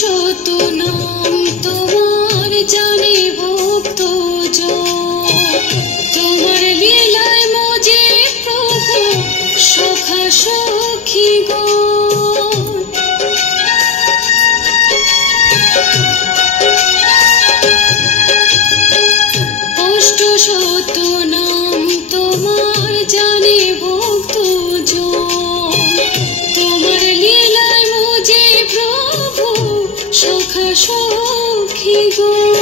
শত নাম তোমার জানে ভক্ত তোমার লীলায় মজে প্রভু সখা সখী গো অষ্ট শত নাম তোমার জানে ভক্ত তোমার লীলায় মজে প্রভু সখা সখী গো।